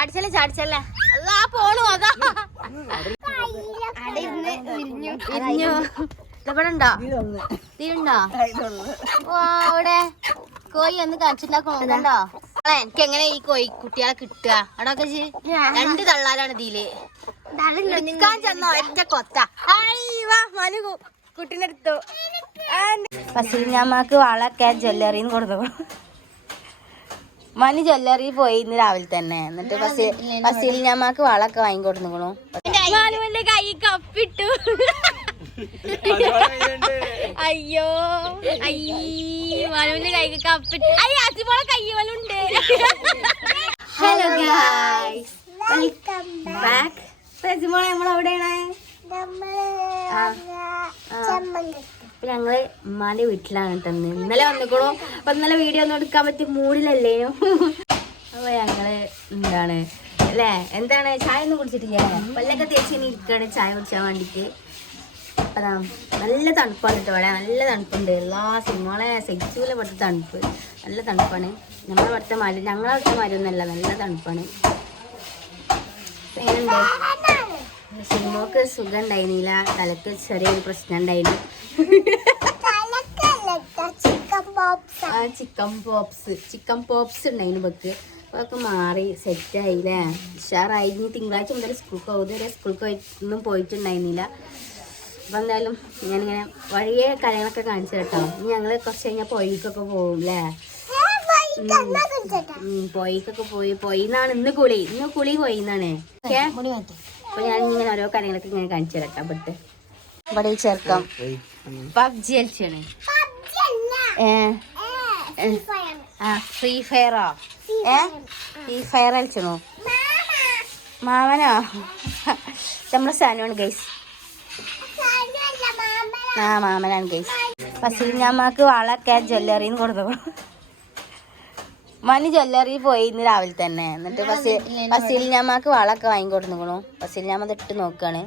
ചാടിച്ചല്ലേ അല്ലാ പോണു അതാ ഇവിടെ ഉണ്ടോ തീരുണ്ടോ അവിടെ കോഴി ഒന്ന് കാണിച്ചിട്ടുണ്ടോ എനിക്ക് എങ്ങനെ ഈ കോഴി കുട്ടികളെ കിട്ടുക അവിടൊക്കെ രണ്ട് തള്ളാലാണ് ഇതില് നിൽക്കാൻ ചെന്നോ ഒറ്റ കൊത്ത മനു കുട്ടീനെ എടുത്തു ഫസീലിഞ്ഞമ്മക്ക് വളൊക്കെ ജ്വല്ലറിന്ന് കൊടുത്തു മനു ജ്വല്ലറി പോയി ഇന്ന് രാവിലെ തന്നെ എന്നിട്ട് ഫസീലിഞ്ഞമ്മക്ക് വളൊക്കെ വാങ്ങി കൊടുക്കണു മനുവിന്റെ കൈ കപ്പിട്ടു അയ്യോ മനുവിന്റെ കൈ കപ്പിട്ടു അസിമോളെ കയ്യോലുണ്ട് ഹലോ ഗൈസ് വെൽക്കം ബാക്ക് ഫസിമോളെ നമ്മളെവിടെയാണ് ഞങ്ങള് ഉമ്മാന്റെ വീട്ടിലാണ് കേട്ടോ ഇന്നലെ വന്നിക്കണു അപ്പൊ ഇന്നലെ വീഡിയോ ഒന്നും എടുക്കാൻ പറ്റിയ മൂഡിലല്ലേനു അപ്പൊ ഞങ്ങള് എന്താണ് അല്ലേ എന്താണ് ചായ ഒന്നും കുടിച്ചിട്ടില്ല പല്ലൊക്കെ തേച്ച് ഇനി ഇരിക്കുകയാണ് ചായ കുടിച്ചാൻ വേണ്ടിട്ട് അതാ നല്ല തണുപ്പാണ് കേട്ടോ ഇവിടെ നല്ല തണുപ്പുണ്ട് എല്ലാ സിനിമകളെ സെക്സൂലെ പെട്ട തണുപ്പ് നല്ല തണുപ്പാണ് ഞങ്ങളെ അടുത്ത മരമൊന്നുമല്ല നല്ല തണുപ്പാണ് എങ്ങനെയുണ്ട് സിനിമക്ക് സുഖം ഉണ്ടായിരുന്നില്ല തലക്ക് ചെറിയൊരു പ്രശ്നം ഉണ്ടായിരുന്നു ചിക്കൻ പോപ്സ് ഉണ്ടായിരുന്നു ബക്ക് അതൊക്കെ മാറി സെറ്റായില്ലേ ഉഷാറായി ഇനി തിങ്കളാഴ്ച മുതൽ സ്കൂൾക്ക് പോകും ഇതുവരെ സ്കൂൾക്ക് ഒന്നും പോയിട്ടുണ്ടായിരുന്നില്ല അപ്പം എന്തായാലും ഞാനിങ്ങനെ വഴിയെ കാര്യങ്ങളൊക്കെ കാണിച്ചു കേട്ടോ ഇനി ഞങ്ങൾ കുറച്ച് കഴിഞ്ഞാൽ പൊയ്ക്കൊക്കെ പോകും അല്ലേ പൊയ്ക്കൊക്കെ പോയിന്നാണ് ഇന്ന് കുളി പോയിന്നാണ് അപ്പൊ ഞാൻ ഇങ്ങനെ ഓരോ കാര്യങ്ങളൊക്കെ ഇങ്ങനെ കാണിച്ചു തരട്ടോ പെട്ട് ഇവിടെ ചേർക്കാം പബ്ജി കളിച്ചാണ് ഫ്രീ ഫയറോ ഫ്രീ ഫയർ കളിച്ചണോ മാമനോ നമ്മളെ സാനുവാണ് ഗൈസ് മാമനാണ് ഗൈസ് ഫസീലിഞ്ഞമ്മക്ക് വളൊക്കെ ജ്വല്ലറിന്ന് കൊടുത്തു മനു ജ്വല്ലറി പോയി ഇന്ന് രാവിലെ തന്നെ എന്നിട്ട് ഫസീലിഞ്ഞമ്മക്ക് വളൊക്കെ വാങ്ങി കൊടുക്കണു ഫസീലിഞ്ഞമ്മ ഇട്ട് നോക്കാണ്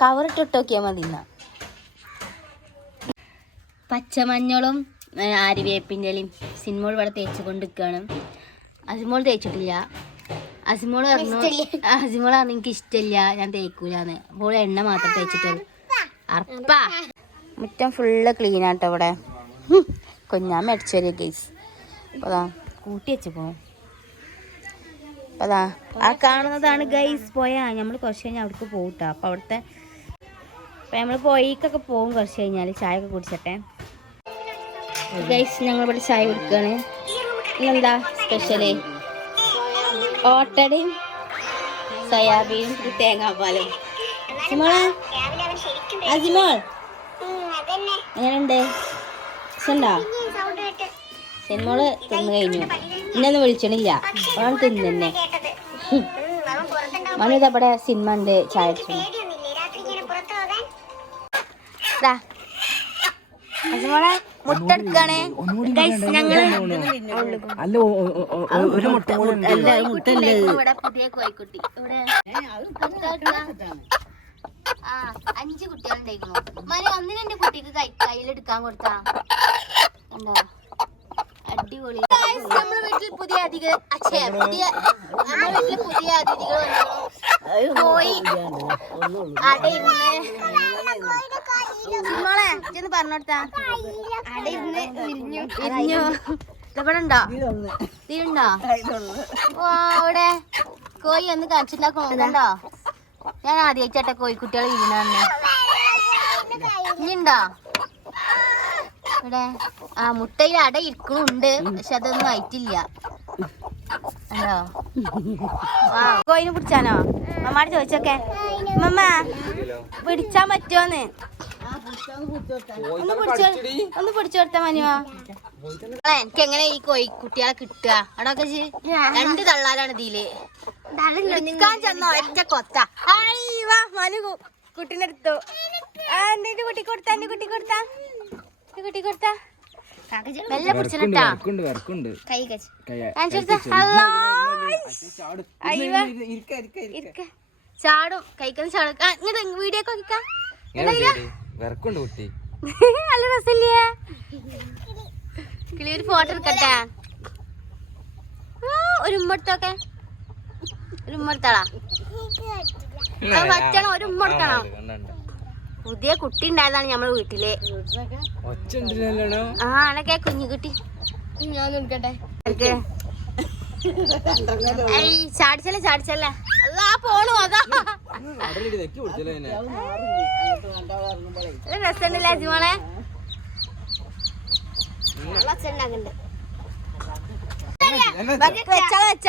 കവറിട്ട് നോക്കിയാൽ മതി എന്നാ പച്ചമഞ്ഞളും ആര്യവേപ്പിൻ്റെലും സിനിമോൾ ഇവിടെ തേച്ച് കൊണ്ടിരിക്കുകയാണ് അസിമോൾ തേച്ചിട്ടില്ല അസിമോൾ പറഞ്ഞു എനിക്ക് ഇഷ്ടമില്ല ഞാൻ തേക്കൂലെന്ന് അപ്പോൾ എണ്ണ മാത്രം തേച്ചിട്ടുള്ളൂ അർപ്പ മുറ്റം ഫുള്ള് ക്ലീൻ ആട്ടോ ഇവിടെ കുഞ്ഞാമ്മ അടിച്ചു വരിക ഗൈസ് അപ്പോൾ അതാ കൂട്ടി വെച്ച് പോകും അപ്പം അതാ ആ കാണുന്നതാണ് ഗൈസ് പോയാ നമ്മൾ കുറച്ച് കഴിഞ്ഞാൽ അവിടേക്ക് പോകട്ടോ അപ്പം അവിടുത്തെ അപ്പം നമ്മൾ പോയിക്കൊക്കെ പോകും കുറച്ച് കഴിഞ്ഞാൽ ചായ ഒക്കെ കുടിച്ചട്ടെ ഗൈസ് ഞങ്ങളിവിടെ ചായ കുടിക്കുകയാണ് ഇന്നെന്താ സ്പെഷ്യല് ഓട്ടടയും സോയാബീനും തേങ്ങാപ്പാലും അജിമോൾ എങ്ങനെയുണ്ട് ഉണ്ടോ സിനിമോള് തിന്നു കഴിഞ്ഞു ഇന്നൊന്നും വിളിച്ചണില്ല അവൻ തിന്നെ മനുത ഇവിടെ സിനിമ ഉണ്ട് ചായ അജിമോളെ മുട്ടെടുക്കാണ് ഇവിടെ പുതിയ കോഴിക്കുട്ടി ഇവിടെ 5 കുട്ടികളുണ്ടായിരുന്നു മനു ഒന്നിനും എന്റെ കുട്ടിക്ക് കയ്യിലെടുക്കാൻ കൊടുത്താ ഉണ്ടോ അടിപൊളി നമ്മളെ വീട്ടിൽ പുതിയ അതിഥികൾ നമ്മുടെ വീട്ടില് പുതിയ അതിഥികൾ പോയി മോളെ ചെന്ന് പറഞ്ഞോട്ടാ ഇവിടെ ഉണ്ടോ തീരുണ്ടോ അവിടെ കോഴി ഒന്ന് കാണിച്ചിട്ടുണ്ടോ ഞാൻ ആദ്യമായിട്ടാട്ടെ കോഴിക്കുട്ടികളെ ഇരുന്നാണ് ഇനിയുണ്ടോ ഇവിടെ മുട്ടയിൽ അട ഇരിക്കണുണ്ട് പക്ഷെ അതൊന്നും ആയിട്ടില്ല ഉണ്ടോ കോയിന് പിടിച്ചാനോ മമ്മാട് ചോദിച്ചോക്കെ മമ്മ പിടിച്ചാൻ പറ്റുമോന്ന് ഒന്ന് പിടിച്ചു കൊടുത്താ മനുവാ എനിക്ക് എങ്ങനെ ഈ കോഴിക്കുട്ടികളെ കിട്ടുക അവിടൊക്കെ രണ്ട് തള്ളാലാണ് ഇതില് നിൽക്കാൻ ചെന്നോ ഒറ്റ കൊത്ത മനു കുട്ടീനെ എടുത്തു എന്റെ കുട്ടി കൊടുത്താ കുട്ടി കൊടുത്താ മെല്ലെ പിടിച്ചിട്ടാ ചാടും കൈക്കൊന്ന് ചാടും ഇങ്ങോട്ട് വീഡിയോ ഒക്കെ നല്ല രസമില്ലേ കിളി ഒരു ഫോട്ടോ എടുക്കട്ടെ ഒരു ഉമ്മടുത്തൊക്കെ ഒരു ഉമ്മ എടുത്താളാ വച്ചണം ഒരു ഉമ്മ എടുക്കണം പുതിയ കുട്ടി ഉണ്ടായതാണ് ഞമ്മളെ വീട്ടില് ആ അനക്കെ കുഞ്ഞു കുട്ടി ഞാൻ എടുക്കട്ടെ ചാടിച്ചല്ലേ അതാ പോണു അതാ രസമുണ്ടല്ലേ അജിമോളെ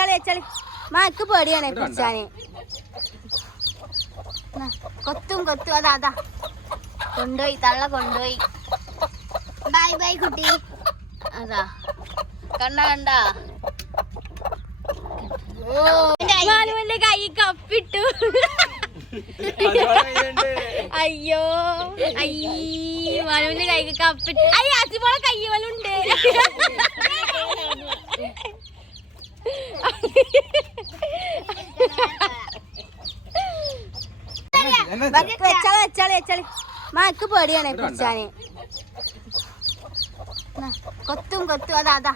വെച്ചാളി മാക്ക് പേടിയാണ് പിടിച്ചാന് കൊത്തും അതാ കൊണ്ടുപോയി തള്ള കൊണ്ടുപോയി ബൈ ബൈ കുട്ടി അതാ കണ്ട മാനുവിന്റെ കൈ കപ്പിട്ടു അയ്യോ മാനുവിന്റെ കൈ കപ്പിട്ടു അയ്യ അജിമോളെ കയ്യവലുണ്ട് വെച്ചാളി മാക്ക് പേടിയാണ് പിടിച്ചാന് കൊത്തും അതാ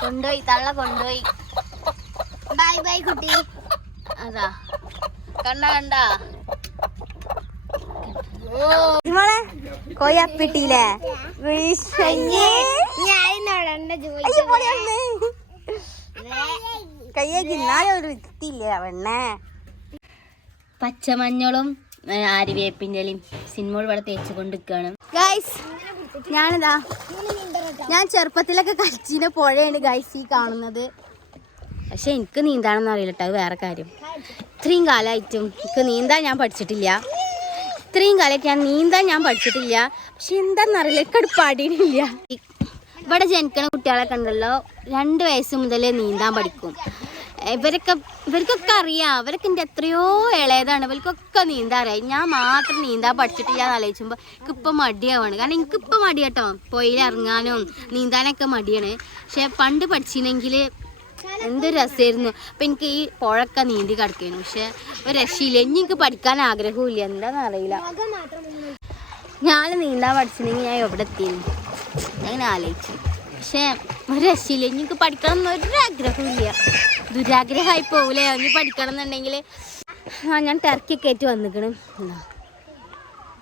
കൊണ്ടുപോയി തള്ള കൊണ്ടുപോയി ബൈ ബൈ കുട്ടി അതാ കണ്ട മോളെ കൊയ്യപ്പിട്ടില്ലേ കയ്യേക്കിന്നാലും എത്തിയില്ലേ അവണ്ണേ പച്ചമഞ്ഞളും ആര്യവേപ്പിൻ്റെലയും സിനിമകൾ ഇവിടെ തേച്ച് കൊണ്ടിരിക്കുകയാണ് ഗൈസ് ഞാൻ ചെറുപ്പത്തിലൊക്കെ കളിച്ചിന് പുഴയാണ് ഗൈസ് ഈ കാണുന്നത് പക്ഷെ എനിക്ക് നീന്താണെന്ന് അറിയില്ല കേട്ടോ അത് വേറെ കാര്യം ഇത്രയും കാലമായിട്ടും എനിക്ക് നീന്താൻ ഞാൻ പഠിച്ചിട്ടില്ല പക്ഷെ എന്താണെന്നറിയില്ല എനിക്കത് പാടിയില്ല ഇവിടെ ജനിക്കണ കുട്ടികളൊക്കെ ഉണ്ടല്ലോ 2 വയസ്സ് മുതലേ നീന്താൻ പഠിക്കും ഇവർക്കൊക്കെ അറിയാം അവരൊക്കെ എൻ്റെ എത്രയോ ഇളയതാണ് ഇവർക്കൊക്കെ നീന്താൻ അറിയാം ഞാൻ മാത്രം നീന്താൻ പഠിച്ചിട്ടില്ല എന്ന് ആലോചിക്കുമ്പോൾ എനിക്കിപ്പോൾ മടിയാവാണ് കാരണം എനിക്കിപ്പോൾ മടി കേട്ടോ പുഴയിൽ ഇറങ്ങാനും നീന്താനൊക്കെ മടിയാണ് പക്ഷെ പണ്ട് പഠിച്ചില്ലെങ്കിൽ എന്തൊരു രസമായിരുന്നു അപ്പം എനിക്ക് ഈ പുഴയൊക്കെ നീന്തി കിടക്കുന്നു പക്ഷെ ഒരു രക്ഷയില്ല ഇനി എനിക്ക് പഠിക്കാൻ ആഗ്രഹമില്ല എന്താണെന്ന് അറിയില്ല ഞാൻ നീന്താൻ പഠിച്ചിട്ടുണ്ടെങ്കിൽ ഞാൻ എവിടെ എത്തിയിരുന്നു അങ്ങനെ ആലോചിച്ചു പക്ഷെ ഒരു രക്ഷയില്ല ഇനി എനിക്ക് പഠിക്കണം എന്നൊരു ആഗ്രഹമില്ല ദുരാഗ്രഹമായി പോകില്ലേ ഇനി പഠിക്കണം എന്നുണ്ടെങ്കിൽ ഞാൻ ടർക്കിയൊക്കെ ആയിട്ട് വന്നിക്കണം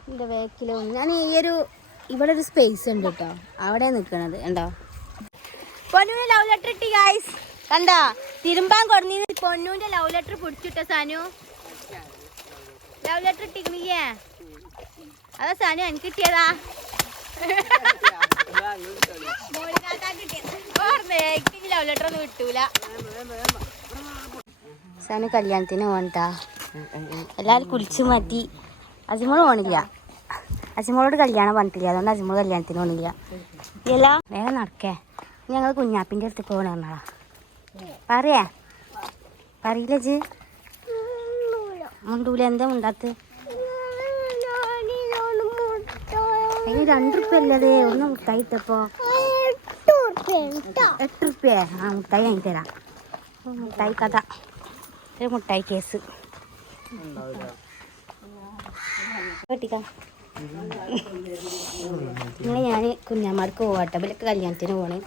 എൻ്റെ ബാക്കിലോ ഞാൻ ഇവിടെ ഒരു സ്പേസ് ഉണ്ട് കേട്ടോ അവിടെ നിൽക്കണത് ഉണ്ടോ പൊന്നൂന് ലവ് ലെറ്റർ ഇട്ടി ഗൈസ് കണ്ടോ തിരുമ്പാൻ കൊടുന്ന പൊന്നൂന്റെ ലവ് ലെറ്റർ പിടിച്ചിട്ട സാനു ലവ് ലെറ്റർ ഇട്ടിക്കണില്ലേ അതാ സാനു എനിക്ക് കിട്ടിയതാ ലവ് ലെറ്റർ ഒന്നും കിട്ടൂല സാനു കല്യാണത്തിന് പോകണ്ടാ എല്ലാവരും കുളിച്ചു മാറ്റി അജിമോള് പോണില്ല അജിമോളോട് കല്യാണം പറഞ്ഞിട്ടില്ല അതുകൊണ്ട് അജിമോള് കല്യാണത്തിന് പോണില്ല ഇല്ല വേഗം നടക്കേ ഞങ്ങൾ കുഞ്ഞാപ്പിൻ്റെ അടുത്ത് പോകണമെന്നാ പറയില്ല ജ് മുണ്ടൂല എന്താ മുണ്ടാത്ത് അതിന് 2 റുപ്യ അല്ലതേ ഒന്ന് മുട്ടായി ഇട്ടപ്പോ 8 റുപ്യ ആ മുട്ടായി വാങ്ങി തരാം മുട്ടായി കഥ ഒരു മുട്ടായി കേസ് കേട്ടിക്കാം ഇങ്ങനെ ഞാൻ കുഞ്ഞാമാർക്ക് പോവാട്ടെ ഇവരൊക്കെ കല്യാണത്തിന് പോണേ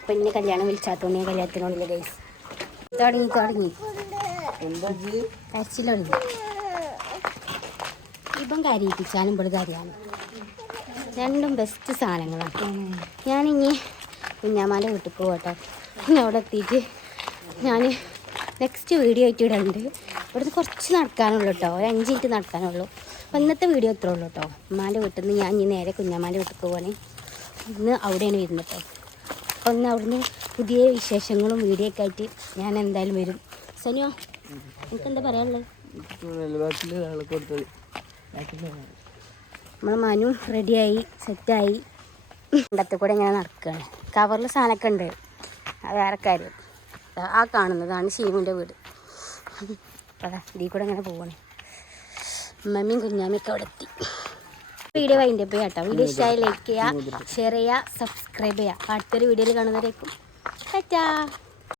അപ്പം ഇന്നെ കല്യാണം വിളിച്ചാത്തോണ്ട് ഞാൻ കല്യാണത്തിനോടില്ല ഗൈസ് തുടങ്ങി കരച്ചിലൊടുങ്ങി ഇപ്പം കരയിപ്പിച്ചാലും ഇവിടെ കരയാണ് രണ്ടും ബെസ്റ്റ് സാധനങ്ങളാണ് ഞാനിനി കുഞ്ഞാമാൻ്റെ വീട്ടിൽ പോകട്ടോ പിന്നെ അവിടെ എത്തിയിട്ട് ഞാൻ നെക്സ്റ്റ് വീഡിയോ ആയിട്ട് ഇടുന്നുണ്ട് ഇവിടുന്ന് കുറച്ച് നടക്കാനുള്ളൂ കേട്ടോ ഒരു 5 മിനിറ്റ് നടക്കാനുള്ളൂ അപ്പോൾ ഇന്നത്തെ വീഡിയോ ഇത്രേ ഉള്ളൂ കേട്ടോ അമ്മാൻ്റെ വീട്ടിൽ നിന്ന് ഞാൻ ഇനി നേരെ കുഞ്ഞാമാൻ്റെ വീട്ടിൽ പോവാണ് ഇന്ന് അവിടെയാണ് വരുന്നത് കേട്ടോ അപ്പോൾ ഇന്ന് അവിടുന്ന് പുതിയ വിശേഷങ്ങളും വീഡിയോ ഒക്കെ ആയിട്ട് ഞാൻ എന്തായാലും വരും സനിയോ എനിക്കെന്താ പറയാനുള്ളത് നമ്മളെ മനു റെഡിയായി സെറ്റായി ഇണ്ടത്തെ കൂടെ ഇങ്ങനെ നടക്കുകയാണ് കവറിൽ സാധനമൊക്കെ ഉണ്ട് അത് വേറെ കാര്യം ആ കാണുന്നതാണ് ഷീമുൻ്റെ വീട് അതാ ഇതിൽ കൂടെ ഇങ്ങനെ പോവാണ് അമ്മമ്മയും കുഞ്ഞാമ്മയൊക്കെ അവിടെ എത്തി വീഡിയോ വൈൻഡ് അപ്പ് ചെയ്യാം കേട്ടോ വീഡിയോ ഇഷ്ടമായി ലൈക്ക് ചെയ്യുക ഷെയർ ചെയ്യുക സബ്സ്ക്രൈബ് ചെയ്യുക അടുത്തൊരു വീഡിയോയിൽ കാണുന്നവരേക്കും ടാറ്റാ